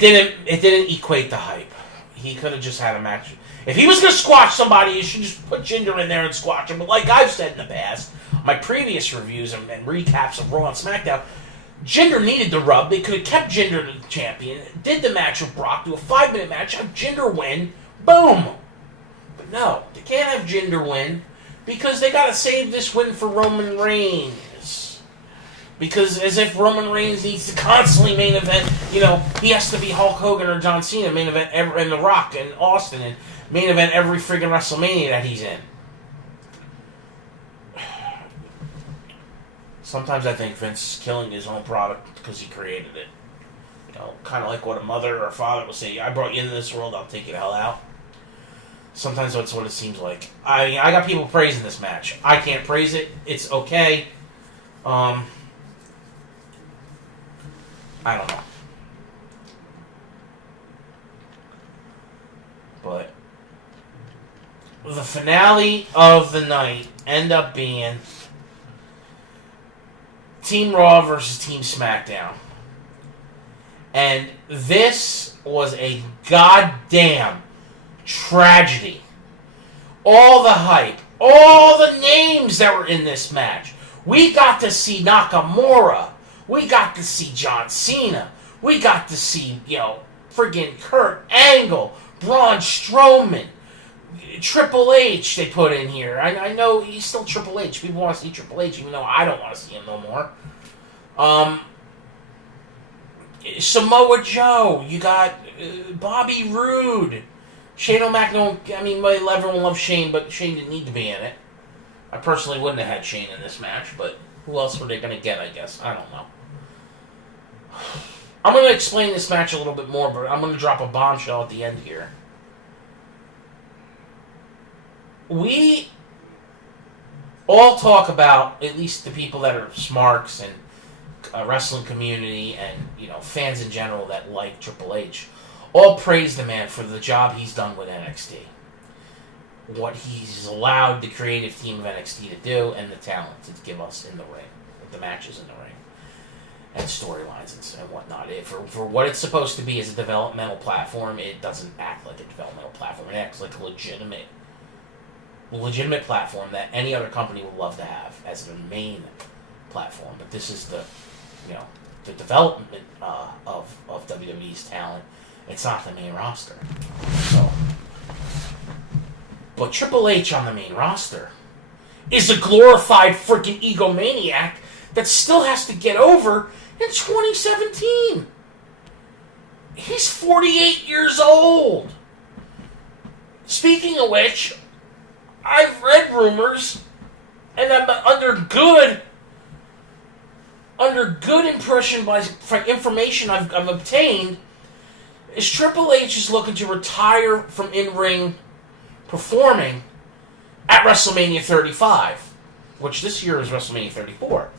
didn't equate the hype. He could have just had a match. If he was going to squash somebody, you should just put Jinder in there and squash him. But like I've said in the past, my previous reviews and recaps of Raw and SmackDown, Jinder needed the rub. They could have kept Jinder the champion, did the match with Brock, do a 5-minute match, have Jinder win, boom. But no, they can't have Jinder win because they got to save this win for Roman Reigns. Because as if Roman Reigns needs to constantly main event, he has to be Hulk Hogan or John Cena, main event and The Rock and Austin, and main event every friggin' WrestleMania that he's in. Sometimes I think Vince is killing his own product because he created it. Kind of like what a mother or a father will say, I brought you into this world, I'll take you the hell out. Sometimes that's what it seems like. I got people praising this match. I can't praise it. It's okay. I don't know. But the finale of the night ended up being Team Raw versus Team SmackDown. And this was a goddamn tragedy. All the hype, all the names that were in this match. We got to see Nakamura. We got to see John Cena. We got to see, friggin' Kurt Angle, Braun Strowman, Triple H they put in here. I know he's still Triple H. People want to see Triple H, even though I don't want to see him no more. Samoa Joe. You got Bobby Roode. Shane O'Mac, everyone loves Shane, but Shane didn't need to be in it. I personally wouldn't have had Shane in this match, but who else were they going to get, I guess? I don't know. I'm going to explain this match a little bit more, but I'm going to drop a bombshell at the end here. We all talk about, at least the people that are smarks and wrestling community and fans in general that like Triple H, all praise the man for the job he's done with NXT. What he's allowed the creative team of NXT to do and the talent to give us in the ring, with the matches in the ring, and storylines and whatnot. For what it's supposed to be as a developmental platform, it doesn't act like a developmental platform. It acts like a legitimate platform that any other company would love to have as their main platform. But this is the development of WWE's talent. It's not the main roster. But Triple H on the main roster is a glorified freaking egomaniac that still has to get over in 2017. He's 48 years old. Speaking of which, I've read rumors, and I'm under good impression by information I've obtained, is Triple H is looking to retire from in-ring performing at WrestleMania 35, which this year is WrestleMania 34.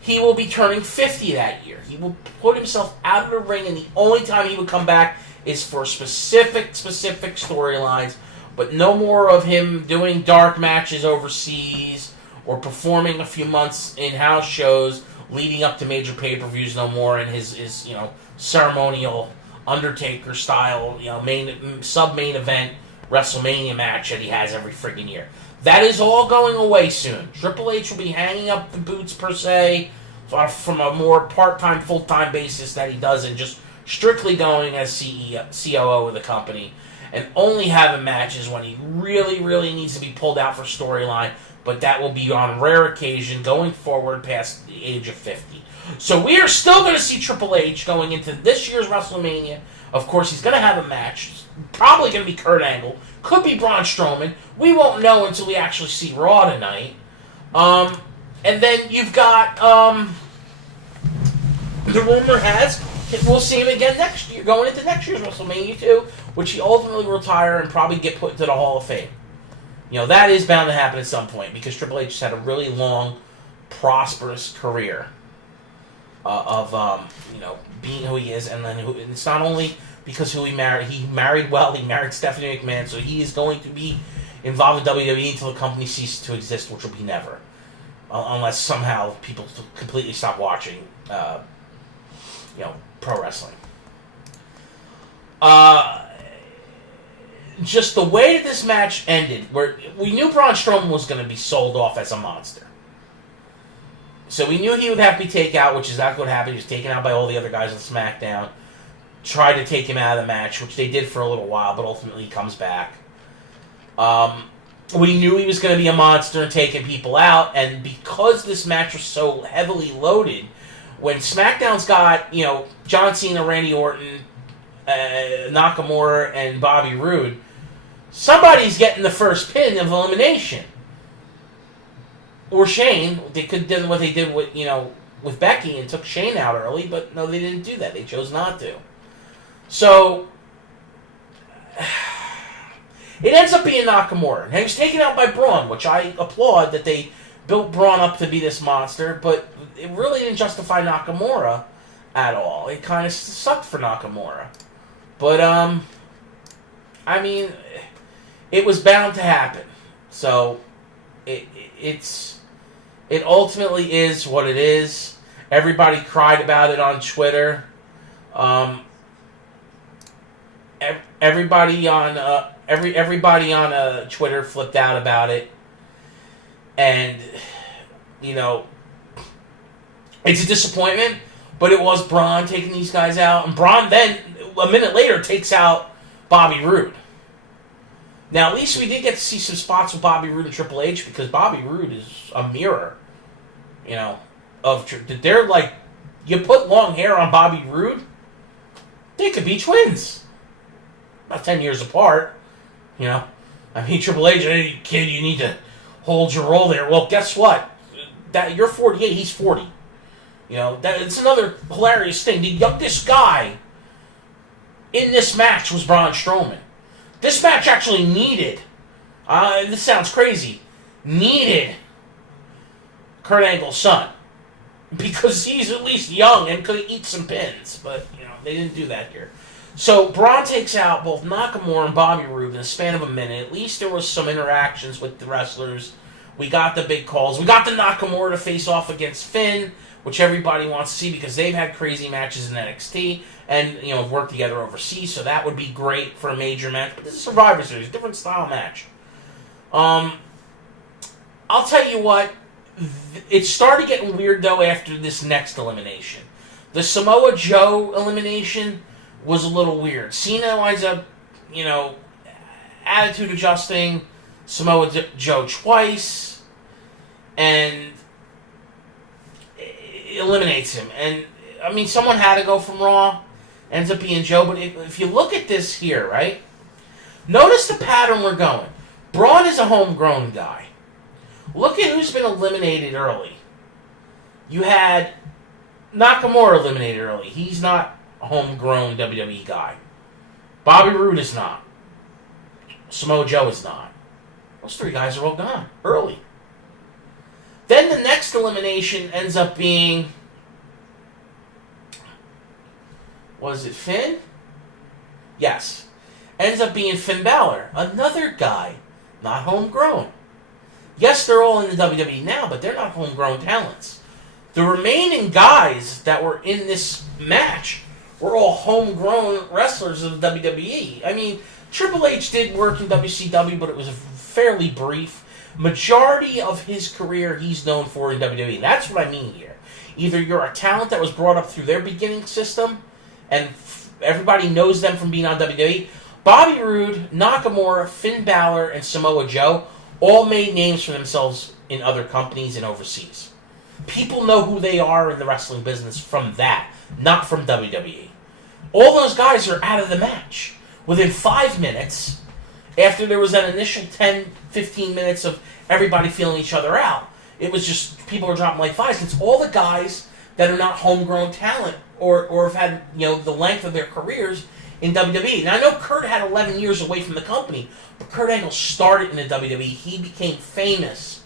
He will be turning 50 that year. He will put himself out of the ring, and the only time he would come back is for specific storylines, but no more of him doing dark matches overseas or performing a few months in house shows leading up to major pay-per-views no more, and his ceremonial Undertaker style sub-main event WrestleMania match that he has every friggin' year. That is all going away soon. Triple H will be hanging up the boots per se from a more part-time, full-time basis that he does, and just strictly going as COO of the company, and only having matches when he really, really needs to be pulled out for storyline, but that will be on rare occasion going forward past the age of 50. So we are still going to see Triple H going into this year's WrestleMania. Of course, he's going to have a match. Probably going to be Kurt Angle. Could be Braun Strowman. We won't know until we actually see Raw tonight. And then you've got, the rumor has, we'll see him again next year, going into next year's WrestleMania 2, which he ultimately will retire and probably get put into the Hall of Fame. That is bound to happen at some point, because Triple H has had a really long, prosperous career of being who he is, and then it's not only because who he married well, he married Stephanie McMahon, so he is going to be involved in WWE until the company ceases to exist, which will be never, unless somehow people completely stop watching, pro wrestling. Just the way that this match ended, where we knew Braun Strowman was going to be sold off as a monster. So we knew he would have to be taken out, which is exactly what happened. He was taken out by all the other guys on SmackDown. Tried to take him out of the match, which they did for a little while, but ultimately he comes back. We knew he was going to be a monster and taking people out, and because this match was so heavily loaded, when SmackDown's got, John Cena, Randy Orton, Nakamura, and Bobby Roode, somebody's getting the first pin of elimination. Or Shane. They could have done what they did with Becky and took Shane out early, but no, they didn't do that. They chose not to. So it ends up being Nakamura. And he was taken out by Braun, which I applaud that they built Braun up to be this monster, but it really didn't justify Nakamura at all. It kind of sucked for Nakamura. But, it was bound to happen. So it ultimately is what it is. Everybody cried about it on Twitter. Everybody on Twitter flipped out about it, and it's a disappointment. But it was Braun taking these guys out, and Braun then a minute later takes out Bobby Roode. Now, at least we did get to see some spots with Bobby Roode and Triple H, because Bobby Roode is a mirror, they're like, you put long hair on Bobby Roode, they could be twins. About 10 years apart, Triple H, hey, kid, you need to hold your role there. Well, guess what? That you're 48, he's 40. It's another hilarious thing. The youngest guy in this match was Braun Strowman. This match actually needed, this sounds crazy, needed Kurt Angle's son. Because he's at least young and could eat some pins. But, they didn't do that here. So, Braun takes out both Nakamura and Bobby Roode in the span of a minute. At least there was some interactions with the wrestlers. We got the big calls. We got the Nakamura to face off against Finn, which everybody wants to see because they've had crazy matches in NXT and, have worked together overseas, so that would be great for a major match. But this is Survivor Series, different style match. I'll tell you what, it started getting weird, though, after this next elimination. The Samoa Joe elimination was a little weird. Cena winds up, attitude adjusting Samoa Joe twice, and eliminates him. And, someone had to go from Raw. Ends up being Joe. But if you look at this here, right? Notice the pattern we're going. Braun is a homegrown guy. Look at who's been eliminated early. You had Nakamura eliminated early. He's not a homegrown WWE guy. Bobby Roode is not. Samoa Joe is not. Those three guys are all gone early. Then the next elimination ends up being, was it Finn? Yes. ends up being Finn Balor, another guy, not homegrown. Yes, they're all in the WWE now, but they're not homegrown talents. The remaining guys that were in this match were all homegrown wrestlers of the WWE. I mean, Triple H did work in WCW, but it was fairly brief. Majority of his career he's known for in WWE. That's what I mean here. Either you're a talent that was brought up through their beginning system, and everybody knows them from being on WWE. Bobby Roode, Nakamura, Finn Balor, and Samoa Joe all made names for themselves in other companies and overseas. People know who they are in the wrestling business from that, not from WWE. All those guys are out of the match within 5 minutes, after there was that initial 10, 15 minutes of everybody feeling each other out. It was just, people were dropping like flies. It's all the guys that are not homegrown talent or have had, the length of their careers in WWE. Now, I know Kurt had 11 years away from the company, but Kurt Angle started in the WWE. He became famous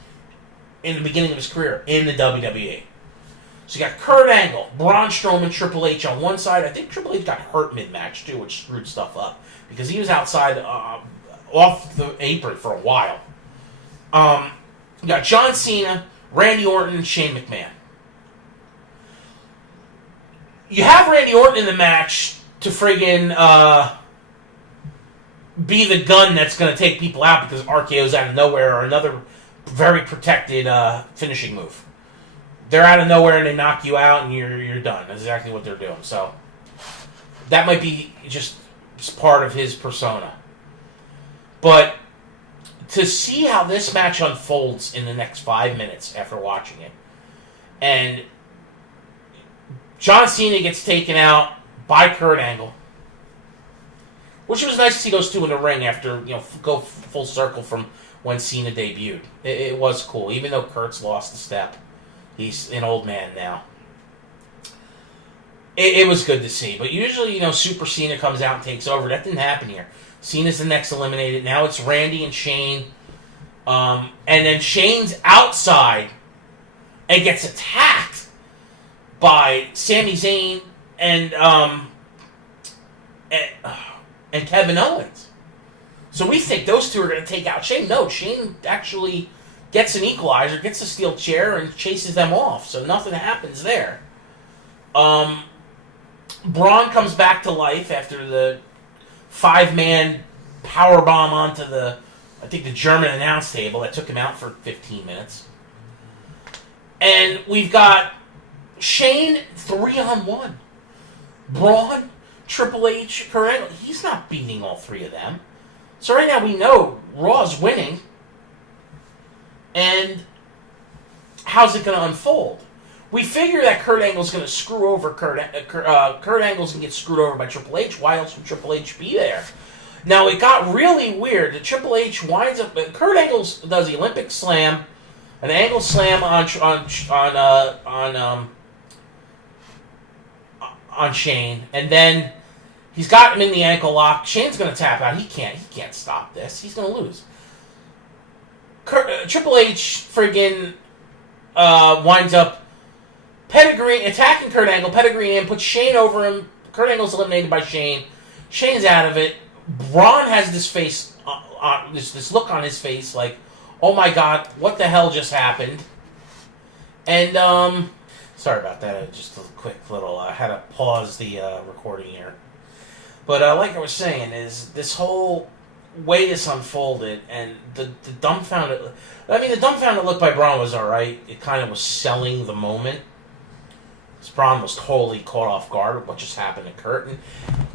in the beginning of his career in the WWE. So you got Kurt Angle, Braun Strowman, Triple H on one side. I think Triple H got hurt mid-match, too, which screwed stuff up, because he was outside, off the apron for a while. You got John Cena, Randy Orton, and Shane McMahon. You have Randy Orton in the match to friggin' be the gun that's going to take people out because RKO's out of nowhere, or another very protected finishing move. They're out of nowhere and they knock you out and you're done. That's exactly what they're doing. So that might be just part of his persona. But to see how this match unfolds in the next 5 minutes after watching it, and John Cena gets taken out by Kurt Angle, which was nice to see those two in the ring after, go full circle from when Cena debuted. It was cool, even though Kurt's lost a step. He's an old man now. It was good to see. But usually, Super Cena comes out and takes over. That didn't happen here. Cena's the next eliminated. Now it's Randy and Shane. And then Shane's outside and gets attacked by Sami Zayn and Kevin Owens. So we think those two are going to take out Shane. No, Shane actually gets an equalizer, gets a steel chair, and chases them off. So nothing happens there. Braun comes back to life after the 5-man powerbomb onto the German announce table that took him out for 15 minutes. And we've got Shane 3-on-1. Braun, Triple H, Kurt Angle. He's not beating all three of them. So right now we know Raw's winning. And how's it going to unfold? We figure that Kurt Angle's going to screw over Kurt Angle's going to get screwed over by Triple H. Why else would Triple H be there? Now, it got really weird. The Triple H winds up... Kurt Angle does the Olympic Slam, an Angle Slam on Shane, and then he's got him in the ankle lock. Shane's going to tap out. He can't stop this. He's going to lose. Triple H friggin' winds up attacking Kurt Angle, pedigreeing him, puts Shane over him. Kurt Angle's eliminated by Shane. Shane's out of it. Braun has this face, this look on his face like, oh my god, what the hell just happened? And, sorry about that, just a quick little, I had to pause the recording here. But like I was saying, is this whole way this unfolded, and the dumbfounded look by Braun was alright. It kind of was selling the moment. Braun was totally caught off guard with what just happened to Kurt.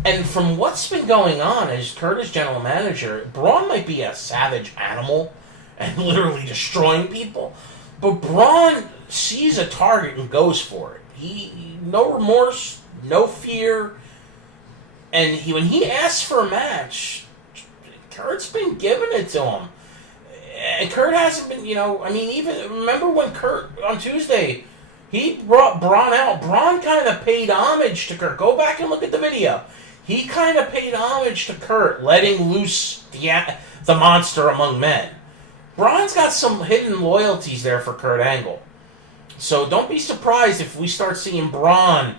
And from what's been going on, as Kurt is general manager, Braun might be a savage animal and literally destroying people. But Braun sees a target and goes for it. He no remorse, no fear. And when he asks for a match, Kurt's been giving it to him. And Kurt hasn't been, even remember when Kurt on Tuesday, he brought Braun out. Braun kind of paid homage to Kurt. Go back and look at the video. He kind of paid homage to Kurt, letting loose the monster among men. Braun's got some hidden loyalties there for Kurt Angle. So don't be surprised if we start seeing Braun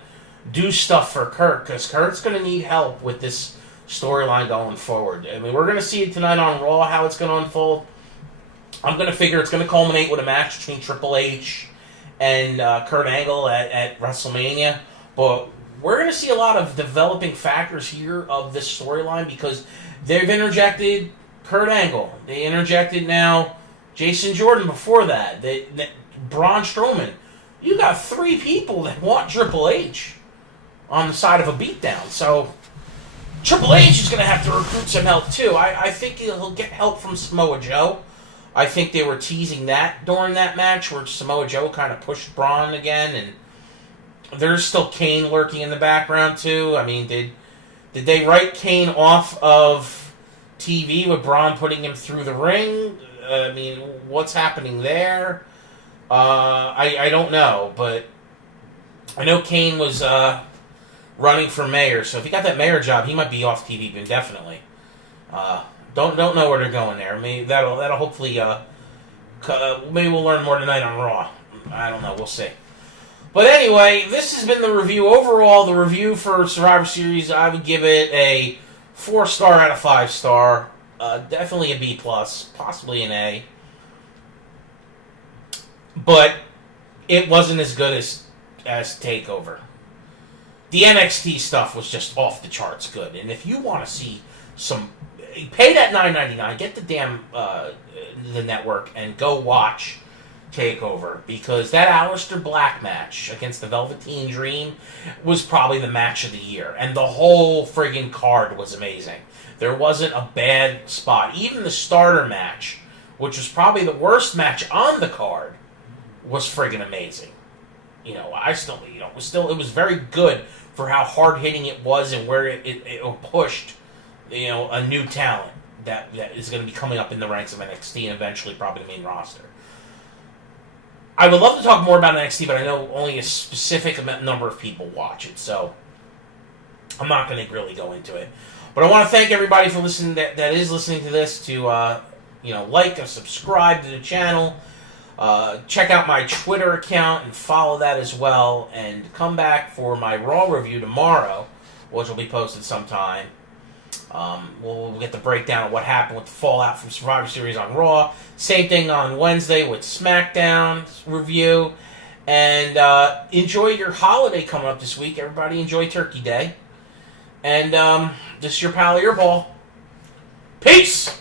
do stuff for Kurt, because Kurt's going to need help with this storyline going forward. I mean, we're going to see it tonight on Raw, how it's going to unfold. I'm going to figure it's going to culminate with a match between Triple H and Kurt Angle at WrestleMania. But we're going to see a lot of developing factors here of this storyline because they've interjected Kurt Angle. They interjected now Jason Jordan before that. Braun Strowman. You got 3 people that want Triple H on the side of a beatdown. So Triple H is going to have to recruit some help too. I think he'll get help from Samoa Joe. I think they were teasing that during that match where Samoa Joe kind of pushed Braun again, and there's still Kane lurking in the background too. I mean, did they write Kane off of TV with Braun putting him through the ring? I mean, what's happening there? I don't know, but I know Kane was running for mayor, so if he got that mayor job, he might be off TV indefinitely. Don't know where they're going there. Maybe that'll hopefully maybe we'll learn more tonight on Raw. I don't know. We'll see. But anyway, this has been the review. Overall, the review for Survivor Series, I would give it a 4-star out of 5-star. Definitely a B+, possibly an A. But it wasn't as good as TakeOver. The NXT stuff was just off the charts good. And if you want to see some... Pay that $9.99, get the damn the network, and go watch TakeOver. Because that Aleister Black match against the Velveteen Dream was probably the match of the year. And the whole friggin' card was amazing. There wasn't a bad spot. Even the starter match, which was probably the worst match on the card, was friggin' amazing. You know, it was very good for how hard hitting it was and where it pushed, you know, a new talent that is going to be coming up in the ranks of NXT and eventually probably the main roster. I would love to talk more about NXT, but I know only a specific number of people watch it, so I'm not going to really go into it. But I want to thank everybody for listening that is listening to this to like and subscribe to the channel. Check out my Twitter account and follow that as well. And come back for my Raw review tomorrow, which will be posted sometime. We'll get the breakdown of what happened with the fallout from Survivor Series on Raw. Same thing on Wednesday with SmackDown review. And enjoy your holiday coming up this week. Everybody enjoy Turkey Day. And this is your pal Earball. Peace!